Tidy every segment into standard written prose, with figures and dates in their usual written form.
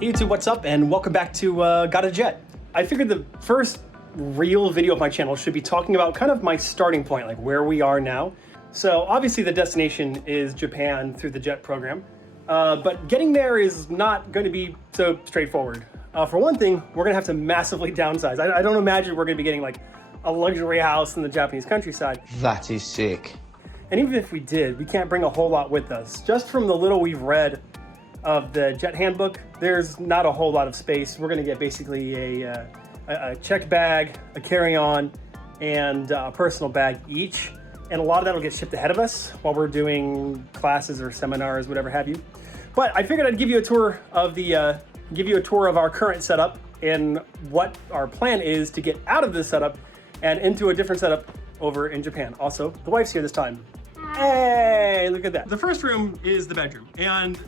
Hey YouTube, what's up? And welcome back to Got a Jet. I figured the first real video of my channel should be talking about kind of my starting point, like where we are now. So obviously the destination is Japan through the JET program, but getting there is not going to be so straightforward. For one thing, we're going to have to massively downsize. I don't imagine we're going to be getting like a luxury house in the Japanese countryside. That is sick. And even if we did, we can't bring a whole lot with us. Just from the little we've read of the JET handbook, there's not a whole lot of space. We're gonna get basically a check bag, a carry-on, and a personal bag each. And a lot of that will get shipped ahead of us while we're doing classes or seminars, whatever have you. But I figured I'd give you a tour of our current setup and what our plan is to get out of this setup and into a different setup over in Japan. Also, the wife's here this time. Hey, look at that. The first room is the bedroom, and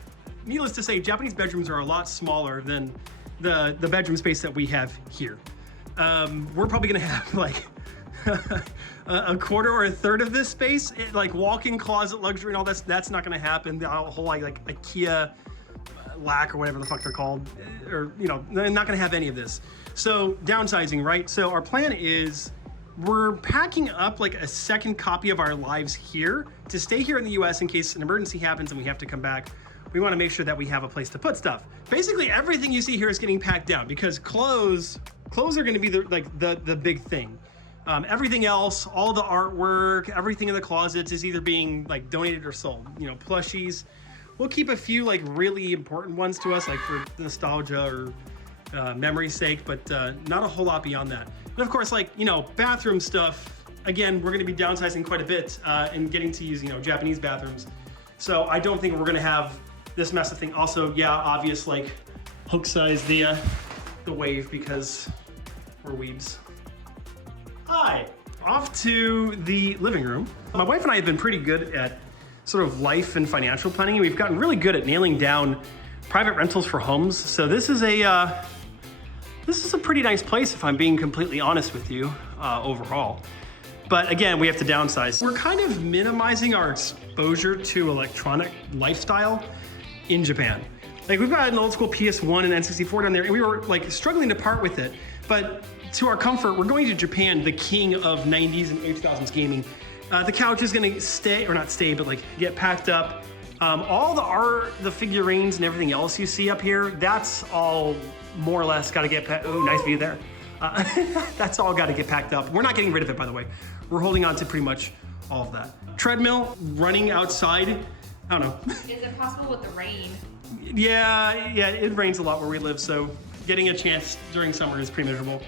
needless to say, Japanese bedrooms are a lot smaller than the bedroom space that we have here. We're probably gonna have like a quarter or a third of this space, like walk-in closet luxury and all that's not gonna happen. The whole like IKEA lack or whatever the fuck they're called, or they're not gonna have any of this. So downsizing, right? So our plan is we're packing up like a second copy of our lives here to stay here in the US in case an emergency happens and we have to come back. We want to make sure that we have a place to put stuff. Basically, everything you see here is getting packed down because clothes are going to be the big thing. Everything else, all the artwork, everything in the closets is either being like donated or sold. Plushies. We'll keep a few like really important ones to us, like for nostalgia or memory's sake, but not a whole lot beyond that. And of course, like bathroom stuff. Again, we're going to be downsizing quite a bit and getting to use Japanese bathrooms. So I don't think we're going to have this mess of thing. Also, yeah, obvious like hook size the wave because we're weebs. Hi, off to the living room. My wife and I have been pretty good at sort of life and financial planning. We've gotten really good at nailing down private rentals for homes. So this is a pretty nice place if I'm being completely honest with you overall. But again, we have to downsize. We're kind of minimizing our exposure to electronic lifestyle in Japan. Like we've got an old school PS1 and N64 down there, and we were like struggling to part with it. But to our comfort, we're going to Japan, the king of 90s and 2000s gaming. The couch is gonna stay, or not stay, but like get packed up. All the art, the figurines and everything else you see up here, that's all more or less gotta get packed. Oh, nice view there. That's all gotta get packed up. We're not getting rid of it, by the way. We're holding on to pretty much all of that. Treadmill, running outside, I don't know. Is it possible with the rain? Yeah, it rains a lot where we live, so getting a chance during summer is pretty miserable.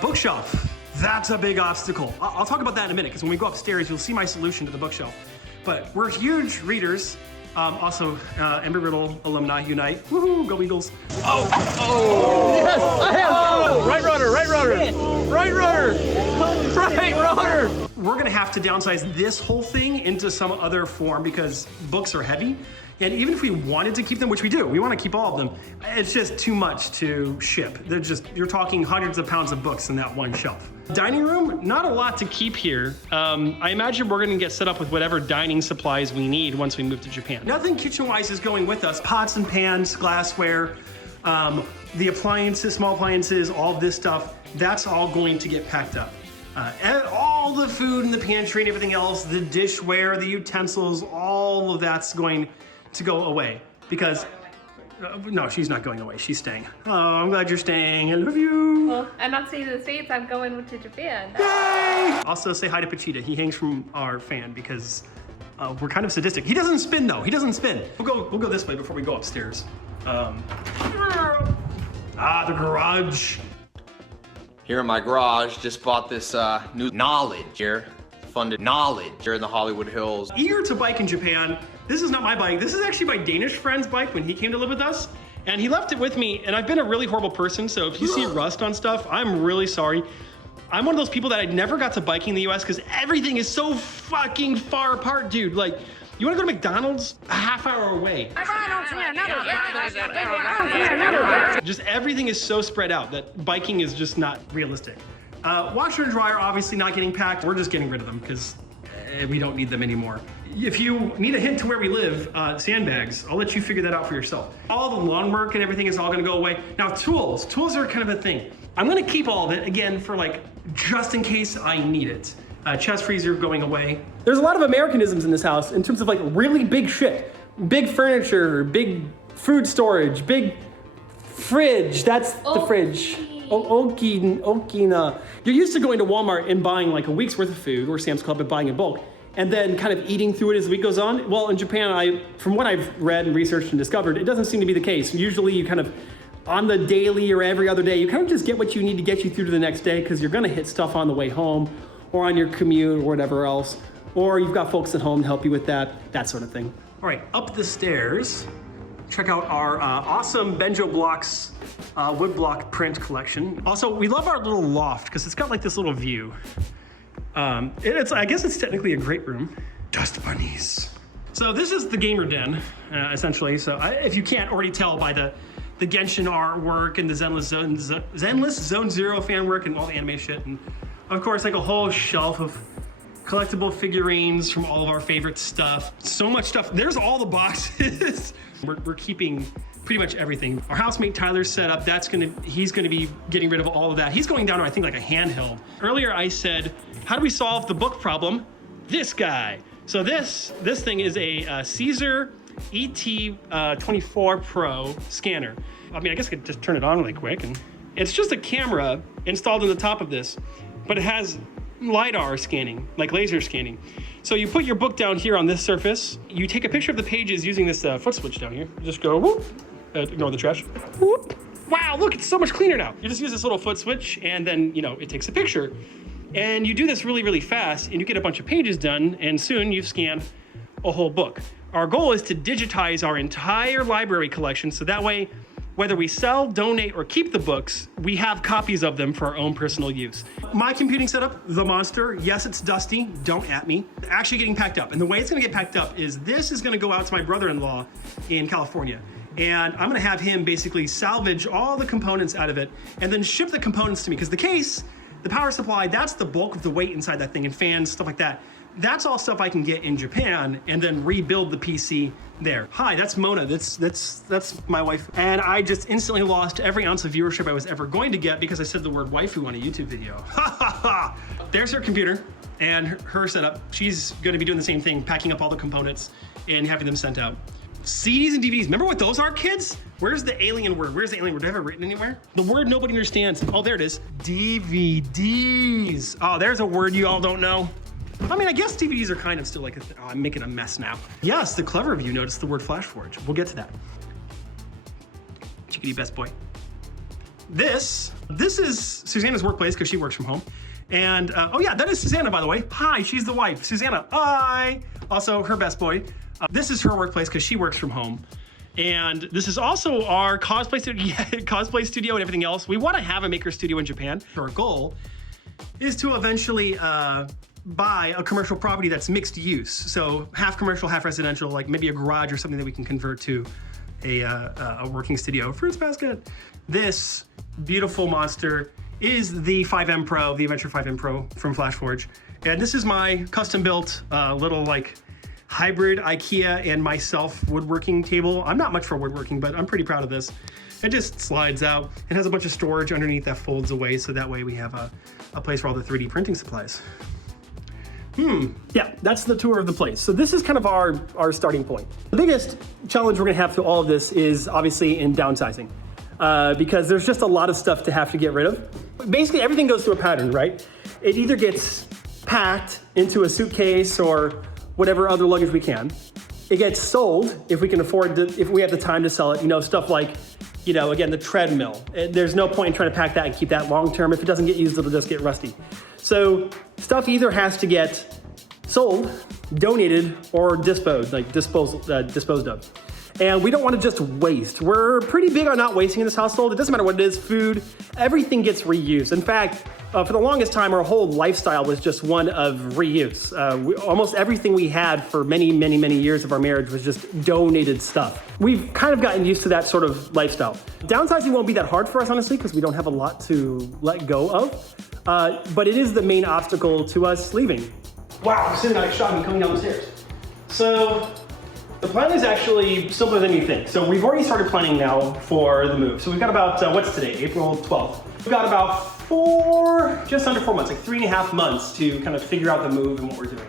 Bookshelf, that's a big obstacle. I'll talk about that in a minute, because when we go upstairs, you'll see my solution to the bookshelf. But we're huge readers. Also, Embry-Riddle alumni unite. Woohoo, go Eagles. Oh! Yes, I have! Oh, right rudder! Right rudder! We're gonna have to downsize this whole thing into some other form because books are heavy. And even if we wanted to keep them, which we do, we want to keep all of them, it's just too much to ship. You're talking hundreds of pounds of books in that one shelf. Dining room, not a lot to keep here. I imagine we're gonna get set up with whatever dining supplies we need once we move to Japan. Nothing kitchen-wise is going with us. Pots and pans, glassware, the appliances, small appliances, all this stuff, that's all going to get packed up. And all the food in the pantry and everything else, the dishware, the utensils, all of that's going to go away because no, she's not going away. She's staying. Oh, I'm glad you're staying. I love you. Well, I'm not staying in the States. I'm going to Japan. Yay! Also say hi to Pachita. He hangs from our fan because we're kind of sadistic. He doesn't spin though. He doesn't spin. We'll go this way before we go upstairs. The garage. Here in my garage, just bought this new knowledge here. Funded knowledge here in the Hollywood Hills. Eager to bike in Japan. This is not my bike. This is actually my Danish friend's bike when he came to live with us. And he left it with me, and I've been a really horrible person, so if you see rust on stuff, I'm really sorry. I'm one of those people that I never got to biking in the US because everything is so fucking far apart, dude. Like, you wanna go to McDonald's? A half hour away. Just everything is so spread out that biking is just not realistic. Washer and dryer, obviously not getting packed. We're just getting rid of them because we don't need them anymore. If you need a hint to where we live, sandbags, I'll let you figure that out for yourself. All the lawn work and everything is all gonna go away. Now tools are kind of a thing. I'm gonna keep all of it, again, for like, just in case I need it. Chest freezer going away. There's a lot of Americanisms in this house in terms of like really big shit. Big furniture, big food storage, big fridge, that's the fridge. Okina. You're used to going to Walmart and buying like a week's worth of food, or Sam's Club and buying in bulk, and then kind of eating through it as the week goes on. Well, in Japan, from what I've read and researched and discovered, it doesn't seem to be the case. Usually you kind of, on the daily or every other day, you kind of just get what you need to get you through to the next day, because you're gonna hit stuff on the way home or on your commute or whatever else, or you've got folks at home to help you with that sort of thing. All right, up the stairs, check out our awesome Benjo Blocks wood block print collection. Also, we love our little loft because it's got like this little view. I guess it's technically a great room. Dust bunnies. So this is the gamer den, essentially. So if you can't already tell by the Genshin artwork and the Zenless Zone Zero fan work and all the anime shit, and of course like a whole shelf of collectible figurines from all of our favorite stuff. So much stuff. There's all the boxes. We're keeping pretty much everything. Our housemate Tyler's set up. He's gonna be getting rid of all of that. He's going down to, I think, like a handheld. Earlier I said, how do we solve the book problem? This guy. So this thing is a Caesar ET24 Pro scanner. I mean, I guess I could just turn it on really quick, and it's just a camera installed on the top of this, but it has LiDAR scanning, like laser scanning. So you put your book down here on this surface, you take a picture of the pages using this foot switch down here. Just go whoop, ignore the trash. Whoop. Wow, look, it's so much cleaner now. You just use this little foot switch and then, it takes a picture. And you do this really, really fast and you get a bunch of pages done, and soon you've scanned a whole book. Our goal is to digitize our entire library collection, so that way, whether we sell, donate, or keep the books, we have copies of them for our own personal use. My computing setup, the monster, yes, it's dusty, don't at me. Actually getting packed up. And the way it's gonna get packed up is this is gonna go out to my brother-in-law in California. And I'm gonna have him basically salvage all the components out of it and then ship the components to me. Because the case, the power supply, that's the bulk of the weight inside that thing, and fans, stuff like that. That's all stuff I can get in Japan and then rebuild the PC there. Hi, that's Mona, that's my wife. And I just instantly lost every ounce of viewership I was ever going to get because I said the word waifu on a YouTube video. Ha ha ha! There's her computer and her setup. She's gonna be doing the same thing, packing up all the components and having them sent out. CDs and DVDs, remember what those are, kids? Where's the alien word? Where's the alien word? Do I have it written anywhere? The word nobody understands. Oh, there it is. DVDs. Oh, there's a word you all don't know. I mean, I guess DVDs are kind of still like I'm making a mess now. Yes, the clever of you noticed the word Flash Forge. We'll get to that. Chickadee best boy. This is Susanna's workplace because she works from home. And, oh yeah, that is Susanna, by the way. Hi, she's the wife. Susanna, hi. Also, her best boy. This is her workplace because she works from home. And this is also our cosplay studio and everything else. We want to have a maker studio in Japan. Our goal is to eventually buy a commercial property that's mixed use. So half commercial, half residential, like maybe a garage or something that we can convert to a working studio. Fruits basket. This beautiful monster is the 5M Pro, the Adventure 5M Pro from FlashForge. And this is my custom built little like hybrid IKEA and myself woodworking table. I'm not much for woodworking, but I'm pretty proud of this. It just slides out. It has a bunch of storage underneath that folds away, so that way we have a place for all the 3D printing supplies. Yeah, that's the tour of the place. So this is kind of our starting point. The biggest challenge we're gonna have through all of this is obviously in downsizing, because there's just a lot of stuff to have to get rid of. Basically everything goes through a pattern, right? It either gets packed into a suitcase or whatever other luggage we can. It gets sold if we can afford to, if we have the time to sell it, stuff like, again, the treadmill. There's no point in trying to pack that and keep that long term. If it doesn't get used, it'll just get rusty. So stuff either has to get sold, donated, or disposed of. And we don't want to just waste. We're pretty big on not wasting in this household. It doesn't matter what it is, food, everything gets reused. In fact, for the longest time, our whole lifestyle was just one of reuse. Almost everything we had for many, many, many years of our marriage was just donated stuff. We've kind of gotten used to that sort of lifestyle. Downsizing won't be that hard for us, honestly, because we don't have a lot to let go of. But it is the main obstacle to us leaving. Wow, cinematic shot of me coming down the stairs. So the plan is actually simpler than you think. So we've already started planning now for the move. So we've got about, what's today, April 12th. We've got about just under 4 months, like 3.5 months to kind of figure out the move and what we're doing.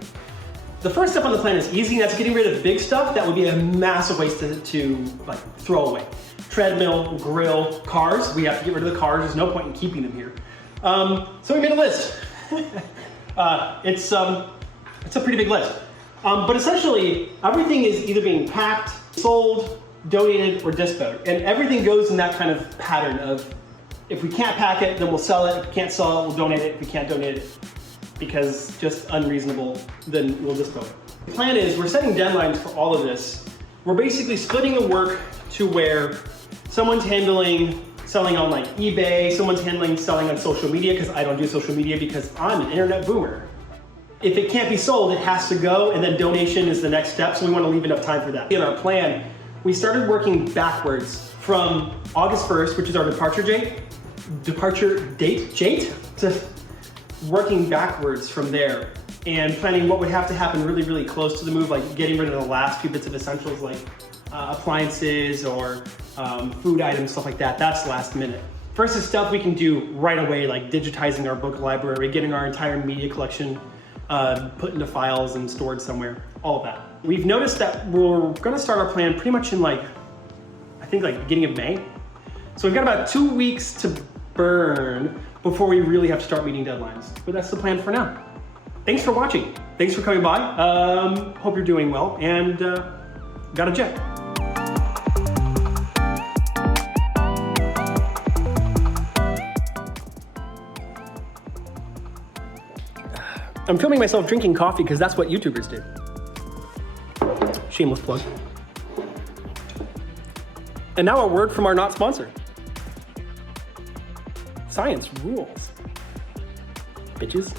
The first step on the plan is easy, and that's getting rid of the big stuff that would be a massive waste to like throw away. Treadmill, grill, cars. We have to get rid of the cars. There's no point in keeping them here. So we made a list. It's a pretty big list. But essentially, everything is either being packed, sold, donated, or disposed. And everything goes in that kind of pattern of, if we can't pack it, then we'll sell it. If we can't sell it, we'll donate it. If we can't donate it, because just unreasonable, then we'll dispose it. The plan is, we're setting deadlines for all of this. We're basically splitting the work to where someone's handling selling on like eBay, someone's handling selling on social media, because I don't do social media because I'm an internet boomer. If it can't be sold, it has to go, and then donation is the next step, so we want to leave enough time for that. In our plan, we started working backwards from August 1st, which is our departure date, to working backwards from there and planning what would have to happen really, really close to the move, like getting rid of the last few bits of essentials like appliances or food items, stuff like that. That's last minute. First is stuff we can do right away, like digitizing our book library, getting our entire media collection put into files and stored somewhere, all of that. We've noticed that we're gonna start our plan pretty much in I think beginning of May. So we've got about 2 weeks to burn before we really have to start meeting deadlines. But that's the plan for now. Thanks for watching. Thanks for coming by. Hope you're doing well, and got a jet. I'm filming myself drinking coffee because that's what YouTubers do. Shameless plug. And now a word from our not sponsor. Science rules. Bitches.